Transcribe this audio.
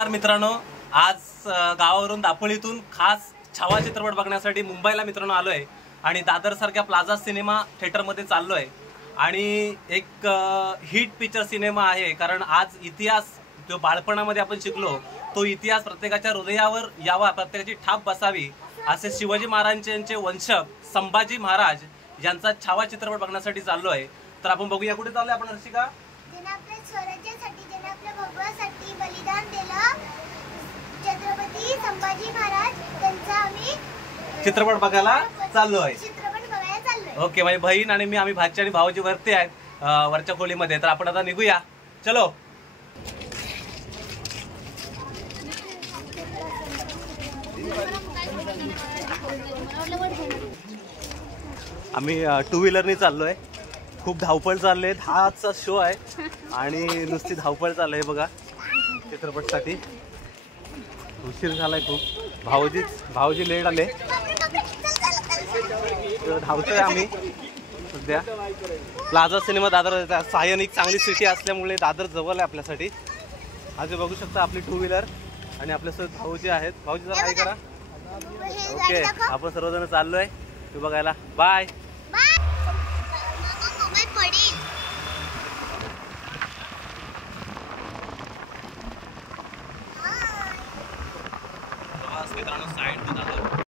मित्रांनो, आज गावावरून दापोलीतून खास छावा चित्रपट बघण्यासाठी मुंबईला मित्रांनो आलोय आणि दादर सारख्या प्लाझा सिनेमा थिएटर मध्ये चाललोय आणि एक हिट पिक्चर सिनेमा आहे। कारण आज इतिहास जो बाळपणामध्ये आपण शिकलो तो इतिहास प्रत्येकाच्या हृदयावर यावा, प्रत्येकाची छाप बसावी असे शिवाजी महाराजांचे वंशज संभाजी महाराज यांचा छावा चित्रपट बघण्यासाठी चाललोय। तर आपण बघूया कुठे चाललोय आपण हर्षिका। बलिदान दिलं छत्रपती संभाजी महाराज त्यांचा आम्ही चित्रपट बघायला चाललोय। ओके, माझी बहीण आणि मी आम्ही भाची आणि भाऊजी वरती आहेत वरच्या खोलीमध्ये। तर आपण आता निघूया, चलो। आम्ही टू व्हीलरनी चाललोय। खूप धावपळ चालले, 10चा शो आहे आणि नुसती धावपळ चाललंय बघा चित्रपटसाठी। उशीर झालाय खूप, भाऊजी लेट आले। धावतोय आम्ही सध्या प्लाझा सिनेमा दादर। सायन एक चांगली सिटी असल्यामुळे दादर जवळ आहे आपल्यासाठी। आज बघू शकता आपली टू व्हीलर आणि आपल्यासोबत भाऊजी आहेत। भाऊजी जरा काय करा। ओके, आपण सर्वजण चाललोय ते बघायला। बाय।